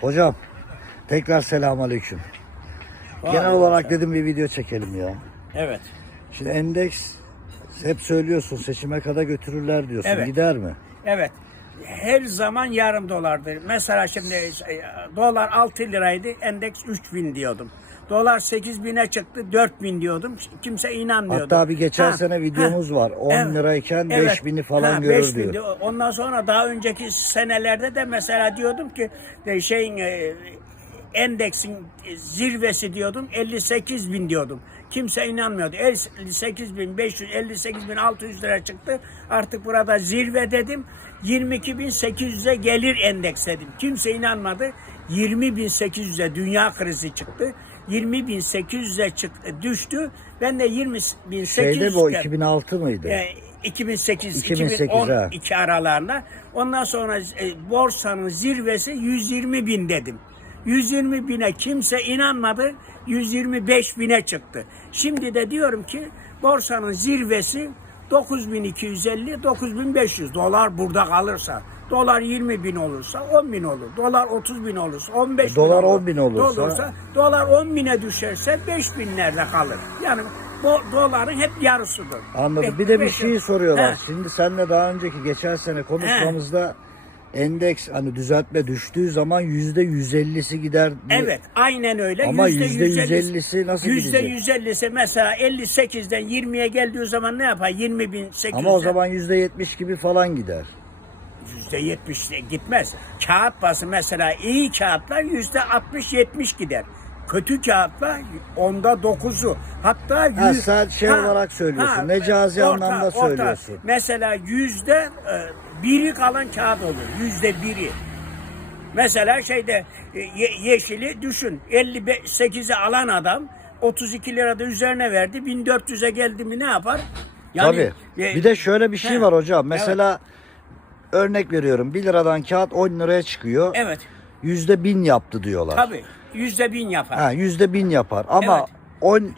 Hocam tekrar selamünaleyküm. Genel olarak dedim bir video çekelim ya. Evet. Şimdi endeks hep söylüyorsun seçime kadar götürürler diyorsun. Evet. Gider mi? Evet. Her zaman yarım dolardır. Mesela şimdi e, dolar 6 liraydı, endeks 3000 diyordum. Dolar 8000'e çıktı, 4000 diyordum. Kimse inanmıyordu. Hatta bir geçen Ha, sene videomuz var. 10 lirayken 5000'i falan görür 5000 diyor. diyor. Ondan sonra daha önceki senelerde de mesela diyordum ki e, şeyin e, endeksin zirvesi diyordum 58 bin diyordum. Kimse inanmıyordu. 58 bin 500, 58 bin 600 lira çıktı. Artık burada zirve dedim. 22 bin 800'e gelir endeks dedim. Kimse inanmadı. 20 bin 800'e dünya krizi çıktı. 20 bin 800'e çıktı, düştü. Ben de 20 bin 800 Şeyde bu iken- 2006 mıydı? e, 2008 2008, 2012 aralarında. Ondan sonra e, borsanın zirvesi 120 bin dedim. 120 bine kimse inanmadı. 125 bine çıktı. Şimdi de diyorum ki borsanın zirvesi 9250 9500 dolar burada kalırsa dolar 20 bin olursa 10 bin olur. Dolar 30 bin olursa 15 bin Dolar olur. 10 bin olursa? dolar 10 bine düşerse 5 binlerde kalır. Yani bu doların hep yarısıdır. Anladım. Bir de bir şey soruyorlar. He. Şimdi senle daha önceki geçen sene konuşmamızda endeks hani düzeltme düştüğü zaman yüzde 150'si gider. diye- Evet, aynen öyle. Ama Yüzde yüzde yüz ellisi- %150'si nasıl Yüzde gidecek? 150'si mesela 58'den 20'ye geldiği zaman ne yapar? 20 bin 800'den. Ama o zaman yüzde 70 gibi falan gider. Yüzde 70 de gitmez. Kağıt bası mesela iyi kağıtlar yüzde 60-70 gider. Kötü kağıtlar onda 9'u. Hatta yüz, Ha, sen şey olarak söylüyorsun, mecazi anlamda söylüyorsun. Mesela yüzde e, biri kalan kağıt olur. Yüzde biri. Mesela şeyde e, ye- yeşili düşün. 58'e alan adam 32 lirada üzerine verdi. 1400'e geldi mi ne yapar? Tabii. e, bir de şöyle bir şey he, var hocam. Mesela örnek veriyorum 1 liradan kağıt 10 liraya çıkıyor. Evet. Yüzde bin yaptı diyorlar. Tabii. Yüzde bin yapar. Ha, yüzde bin yapar. Ama Evet. 10